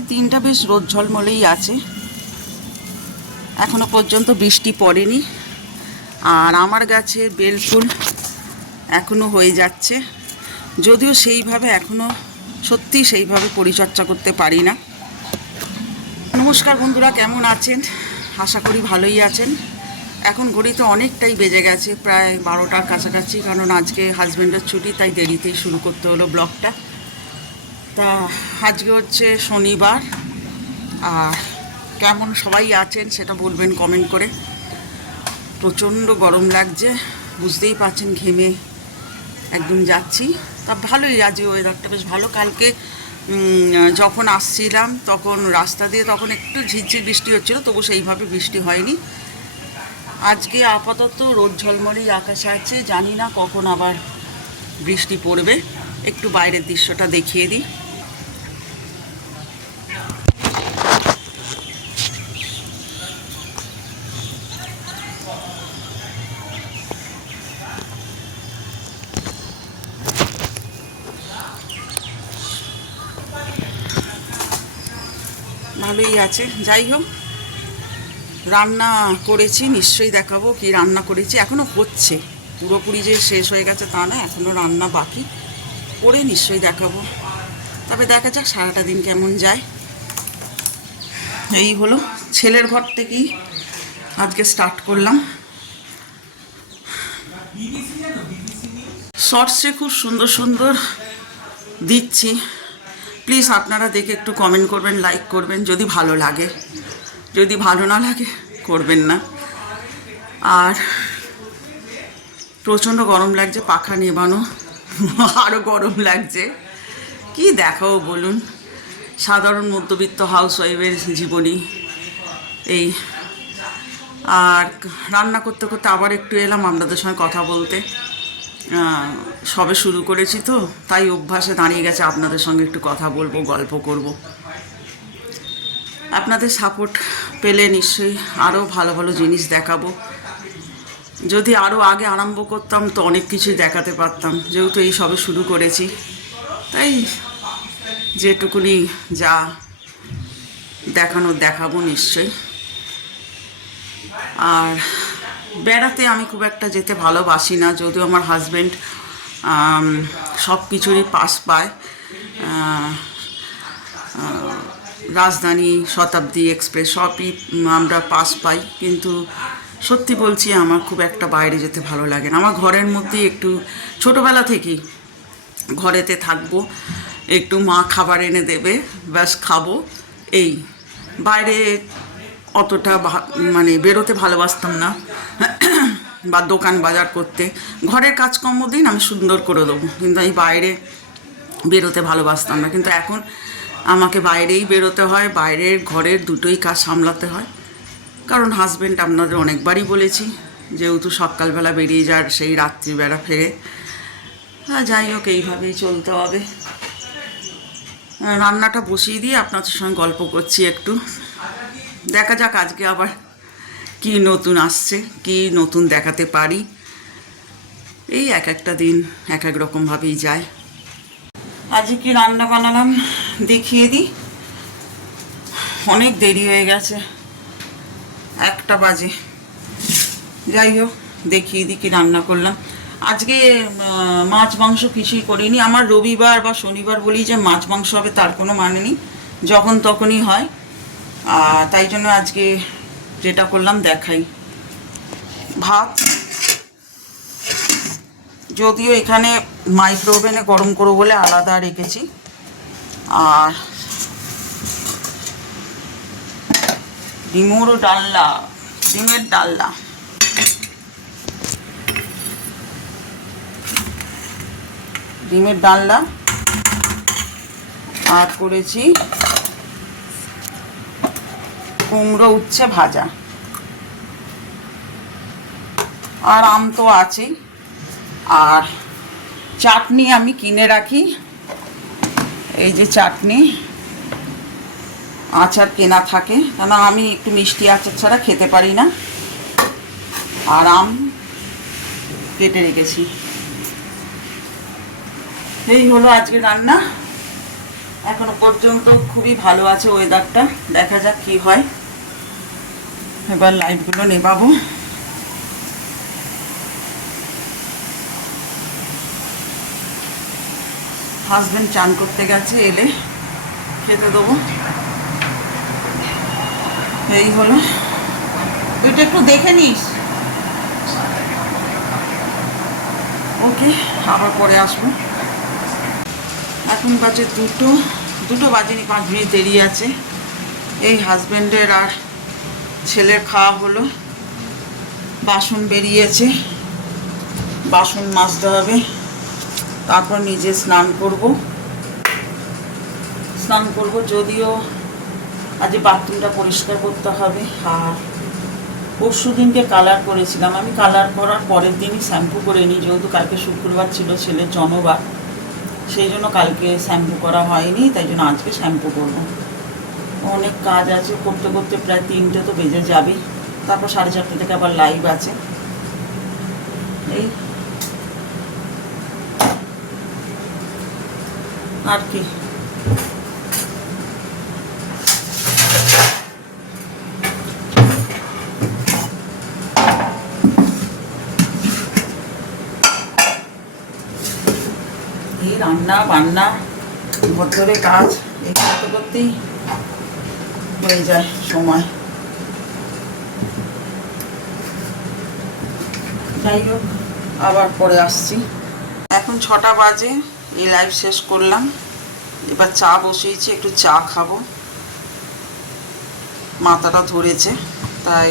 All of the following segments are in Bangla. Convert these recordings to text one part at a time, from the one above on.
আজকের দিনটা বেশ রোদ ঝলমলেই আছে। এখনও পর্যন্ত বৃষ্টি পড়েনি। আর আমার গাছে বেলফুল এখনও হয়ে যাচ্ছে। যদিও সেইভাবে এখনও সত্যি সেইভাবে পরিচর্যা করতে পারি না। নমস্কার বন্ধুরা, কেমন আছেন? আশা করি ভালোই আছেন। এখন ঘড়িতে অনেকটাই বেজে গেছে, প্রায় বারোটার কাছাকাছি, কারণ আজকে হাজব্যান্ডের ছুটি, তাই দেরিতেই শুরু করতে হলো ব্লগটা। তা আজকে হচ্ছে শনিবার, আর কেমন সবাই আছেন সেটা বলবেন কমেন্ট করে। প্রচণ্ড গরম লাগছে, বুঝতেই পারছেন ঘেমে একদম যাচ্ছি। তা ভালোই আজকে ওয়েদারটা বেশ ভালো। কালকে যখন আসছিলাম তখন রাস্তা দিয়ে তখন একটু ঝিরঝির বৃষ্টি হচ্ছিল, তবু সেইভাবে বৃষ্টি হয়নি। আজকে আপাতত রোদ ঝলমলেই আকাশে আছে, জানি না কখন আবার বৃষ্টি পড়বে। একটু বাইরের দৃশ্যটা দেখিয়ে দিই। ভালোই আছে। যাই হোক, রান্না করেছি, নিশ্চয়ই দেখাবো কি রান্না করেছি। এখনও হচ্ছে। পুরোপুরি যে শেষ হয়ে গেছে তা না এখনও রান্না বাকি। করে নিশ্চয়ই দেখাবো। তবে দেখা যাক সারাটা দিন কেমন যায়। এই হলো ছেলের ঘর থেকেই আজকে স্টার্ট করলাম। শর্টসে খুব সুন্দর সুন্দর দিচ্ছি। প্লিজ আপনারা দেখে একটু কমেন্ট করবেন লাইক করবেন, যদি ভালো লাগে। যদি ভালো না লাগে, করবেন না। আর প্রচণ্ড গরম লাগছে, পাখা নেবানো আরও গরম লাগছে। কি দেখাও বলুন। সাধারণ মধ্যবিত্ত হাউস ওয়াইফের জীবনী এই। আর রান্না করতে করতে আবার একটু এলাম আপনাদের সঙ্গে কথা বলতে। সবে শুরু করেছি তো, তাই অভ্যাসে দাঁড়িয়ে গেছে। আপনাদের সঙ্গে একটু কথা বলব, গল্প করব। আপনাদের সাপোর্ট পেলে নিশ্চয়ই আরও ভালো ভালো জিনিস দেখাবো। যদি আরও আগে আরম্ভ করতাম তো অনেক কিছুই দেখাতে পারতাম, যেহেতু এই সবে শুরু করেছি। তাই যেটুকুনি যা দেখানো দেখাবো নিশ্চয়ই। আর বেড়াতে আমি খুব একটা যেতে ভালোবাসি না, যদিও আমার হাজব্যান্ড সব কিছুরই পাস পায়। রাজধানী, শতাব্দী এক্সপ্রেস সবই আমরা পাস পাই, কিন্তু সত্যি বলছি আমার খুব একটা বাইরে যেতে ভালো লাগে না। আমার ঘরের মধ্যেই একটু, ছোটোবেলা থেকেই ঘরেতে থাকব, একটু মা খাবার এনে দেবে, ব্যাস খাব, এই। বাইরে অতটা মানে বেরোতে ভালোবাসতাম না। বা দোকান বাজার করতে। ঘরের কাজকর্ম দিন আমি সুন্দর করে দেবো। কিন্তু এই বাইরে বেরোতে ভালোবাসতাম না। কিন্তু এখন আমাকে বাইরেই বেরোতে হয়, বাইরের ঘরের দুটোই কাজ সামলাতে হয়। কারণ হাজব্যান্ড আপনাদের অনেকবারই বলেছি, যেহেতু সকালবেলা বেরিয়ে যার সেই রাত্রিবেলা ফেরে। হ্যাঁ যাই হোক, এইভাবেই চলতে হবে। রান্নাটা বসিয়ে দিয়ে আপনাদের সঙ্গে গল্প করছি একটু। দেখা যাক আজকে আবার কি নতুন আসছে, কি নতুন দেখাতে পারি? এই এক একটা দিন এক এক রকমভাবেই যায়। আজকে কি রান্না বানালাম দেখিয়ে দিই। অনেক দেরি হয়ে গেছে, একটা বাজে। যাই হোক, দেখিয়ে দিই কি রান্না করলাম। আজকে মাছ মাংস কিছুই করিনি। আমার রবিবার বা শনিবার বলি যে মাছ মাংস হবে তার কোনো মানে নেই। যখন তখনই হয়। তাই জন্য আজকে যেটা করলাম দেখাই। ভাত। যদিও এখানে মাইক্রো ওভেনে গরম করব বলে আলাদা রেখেছি। আর ডিমুর ডাল্লা ডিমের ডাল্লা ডিমের ডালনা। আর করেছি কুমড়ো উচ্ছে ভাজা। আর আম তো আছেই। আর চাটনি আমি কিনে রাখি। এই যে চাটনি, আচার কেনা থাকে। কেন আমি একটু মিষ্টি আচার ছাড়া খেতে পারি না। আর আম কেটে রেখেছি। এই হলো আজকে রান্না। এখনও পর্যন্ত খুবই ভালো আছে ওয়েদারটা দেখা যাক কি হয়। এবার লাইটগুলো নেবাবো। হাজবেন্ড চান করতে গেছে, এলে খেতে দেবো। এই হলো। এটা একটু দেখে নিস। ওকে, আবার পরে আসব। এখন বাজে দুটো। দুটো বাজেনি, পাঁচ মিনিট দেরি আছে। এই হাজব্যান্ডের আর ছেলের খাওয়া হলো। বাসন বেরিয়েছে। বাসন মাজতে হবে। তারপর নিজে স্নান করব। স্নান করব যদিও আজ বাথরুমটা পরিষ্কার করতে হবে। আর পরশু দিনকে কালার করেছিলাম। আমি কালার করার পরের দিনই শ্যাম্পু করে নিই। যেহেতু কালকে শুক্রবার ছিল ছেলের জন্মবার, সেই জন্য কালকে শ্যাম্পু করা হয়নি। তাই জন্য আজকে শ্যাম্পু করব। অনেক কাজ আছে, করতে করতে প্রায় তিনটে তো বেজে যাবেই। তারপর সাড়ে চারটে থেকে আবার লাইভ আছে। এই। আর কি? রান্না, বান্না ভদ্রে কাজ, এই করতে করতেই। হয়ে যায় সময়। যাই হোক, আবার পরে আসছি। এখন ছটা বাজে, এই লাইভ শেষ করলাম। এবার চা বসিয়েছি, একটু চা খাব। মাথাটা ধরেছে, তাই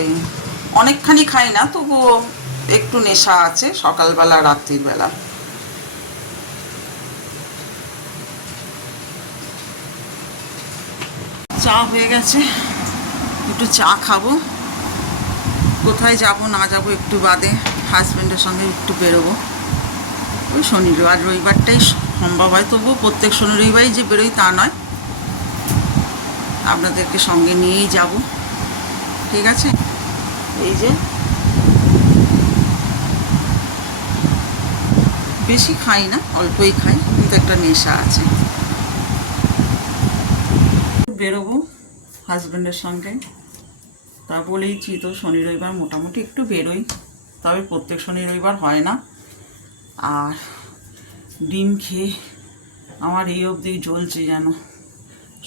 অনেকখানি খাই না, তবুও একটু নেশা আছে সকালবেলা রাত্রির চা হয়ে গেছে। একটু চা খাব। কোথায় যাব, না যাব একটু বাদে হাজব্যান্ডের সঙ্গে একটু বেরোবো। ওই শনি রবিবার রবিবারটাই সম্ভব হয়। তবুও প্রত্যেক শনি, রবিবারই যে বেরোই তা নয়। আপনাদেরকে সঙ্গে নিয়েই যাব। ঠিক আছে? এই যে। বেশি খাই না, অল্পই খাই। কিন্তু একটা নেশা আছে। বেরোবো হাজব্যান্ডের সঙ্গে। তা বলেইছি তো শনি রবিবার মোটামুটি একটু বেরোই, তবে প্রত্যেক শনি রবিবার হয় না। আর ডিম খেয়ে আমার এই অবধি জ্বলছে যেন।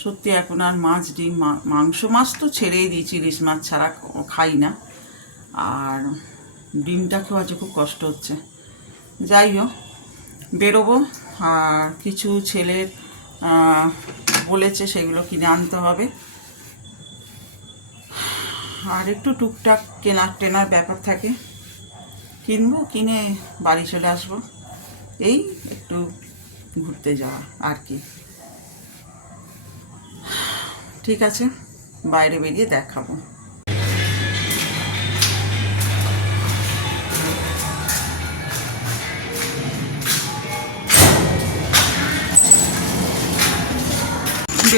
সত্যি এখন আর মাছ, ডিম মাংস, মাছ তো ছেড়েই দিয়েছি, ইলিশ মাছ ছাড়া খাই না। আর ডিমটা খেয়ে আজ খুব কষ্ট হচ্ছে। যাই হোক, বেরোবো। আর কিছু ছেলের বলেছে, সেগুলো কিনে আনতে হবে। আর একটু টুকটাক কেনার টেনার ব্যাপার থাকে। কিনবো, কিনে বাড়ি চলে আসব। এই একটু ঘুরতে যাওয়া আর কি। ঠিক আছে, বাইরে বেরিয়ে দেখাবো।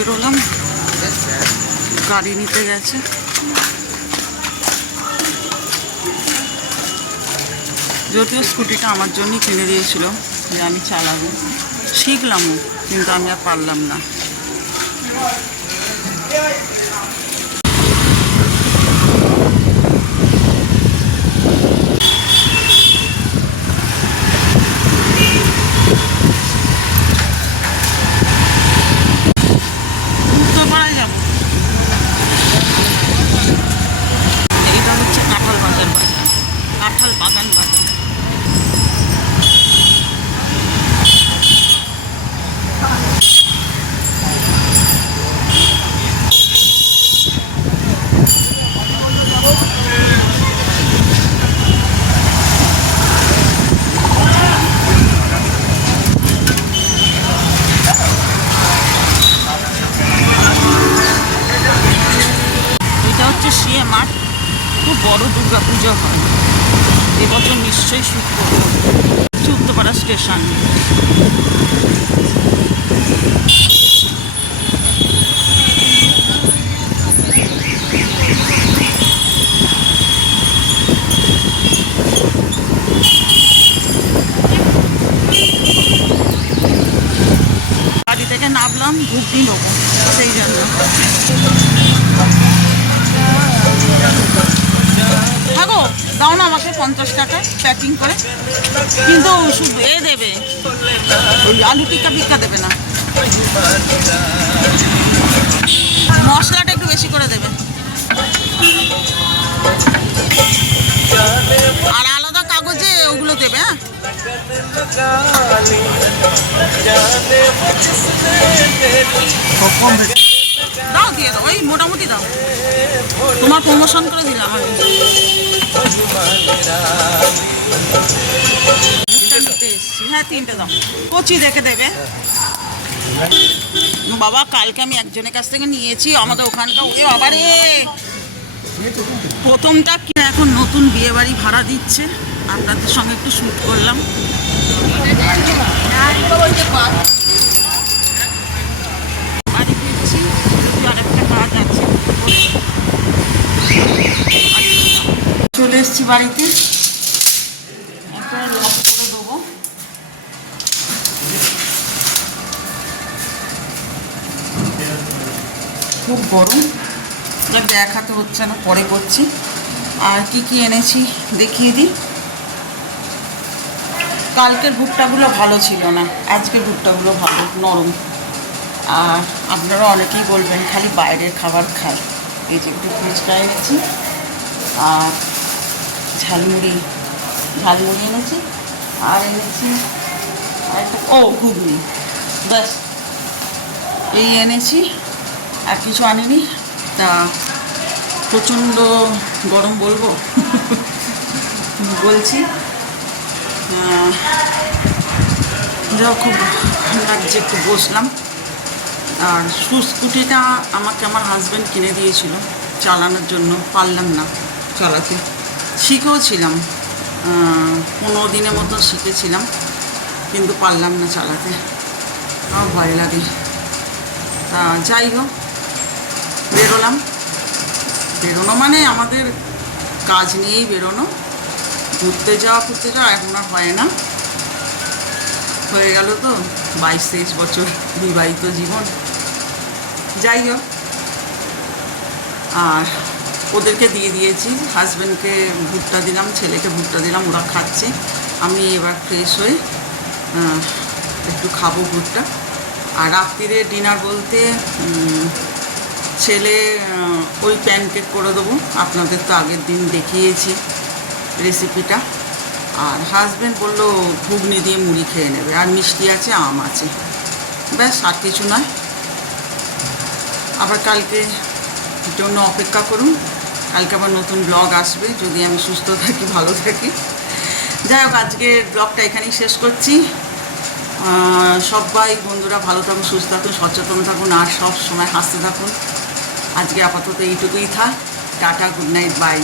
বেরোলাম। গাড়ি নিতে গেছে। যদিও স্কুটিটা আমার জন্যই কিনে দিয়েছিল, যে আমি চালাবো। শিখলামও, কিন্তু আমি আর পারলাম না উত্তরপাড়ায় যাব এইটা হচ্ছে কাঁঠাল বাজার বাজার কাঁঠাল বাগান বাজার এটা হচ্ছে সিএ মাঠ খুব বড় দুর্গা পুজো হয় এবছর নিশ্চয়ই শুট করব। উত্তরপাড়া স্টেশন। থেকে নামলাম ঘুগনি আসে পঞ্চাশ টাকা প্যাকিং করে। কিন্তু শুধু এ দেবে, ওই আলু টিক্কা ফিক্কা দেবে না। মশলাটা একটু বেশি করে দেবে। আর আলাদা কাগজে ওগুলো দেবে হ্যাঁ? দিয়ে দাও ওই মোটামুটি দাও। তোমার প্রমোশন করে দিলাম আমি। হ্যাঁ তিনটে দাও। কচি দেখে দেবে। বাবা কালকে আমি একজনের কাছ থেকে নিয়েছি আমাদের ওই প্রথমটা কি এখন নতুন বিয়ে বাড়ি ভাড়া দিচ্ছে? আপনাদের সঙ্গে একটু শ্যুট করলাম বাড়ি ফিরছি চলে এসেছি বাড়িতে। খুব গরম। এটা দেখাতে হচ্ছে না, পরে করছি। আর কি কি এনেছি দেখিয়ে দিই। কালকের ভুট্টাগুলো ভালো ছিল না, আজকের ভুট্টাগুলো ভালো, নরম। আর আপনারা অনেকেই বলবেন খালি বাইরের খাবার খায় এই যে একটু ফুচকা এনেছি। আর ঝালমুড়ি ঝালমুড়ি এনেছি। আর এনেছি ও, ঘুগনি। ব্যাস। এই এনেছি। আর কিছু আনিনি। তা প্রচণ্ড গরম বলব? বলছি। যা খুব লাগছে, একটু বসলাম। আর শু স্কুটিটা আমাকে আমার হাজব্যান্ড কিনে দিয়েছিল চালানোর জন্য, পারলাম না চালাতে। শিখেও ছিলাম পনেরো দিনের মতো শিখেছিলাম, কিন্তু পারলাম না চালাতে। আমার ভয় লাগে। তা যাই হোক, বেরোলাম। বেরোনো মানে আমাদের কাজ নিয়েই বেরোনো। ঘুরতে যাওয়া ঘুরতে যাওয়া এখন আর হয় না। হয়ে গেল তো বাইশ তেইশ বছর বিবাহিত জীবন। যাই হোক। আর ওদেরকে দিয়ে দিয়েছি হাজব্যান্ডকে ভুট্টা দিলাম, ছেলেকে ভুট্টা দিলাম, ওরা খাচ্ছে। আমি এবার ফ্রেশ হয়ে একটু খাব ভুট্টা। আর রাত্রিরে ডিনার বলতে ছেলে ওই প্যানকেক করে দেবো। আপনাদের তো আগের দিন দেখিয়েছি রেসিপিটা আর হাজব্যান্ড বলল, ঘুগনি দিয়ে মুড়ি খেয়ে নেবে। আর মিষ্টি আছে, আম আছে। ব্যাস, আর কিছু নয়। আবার কালকে জন্য অপেক্ষা করুন। কালকে আবার নতুন ব্লগ আসবে, যদি আমি সুস্থ থাকি, ভালো থাকি। যাই হোক, আজকে ব্লগটা এখানেই শেষ করছি। সবাই বন্ধুরা ভালো থাকুন, সুস্থ থাকুন, সচেতন থাকুন, আর সব সময় হাসতে থাকুন। আজকে আপাতত এইটুকুই থাক টাটা গুড নাইট বাই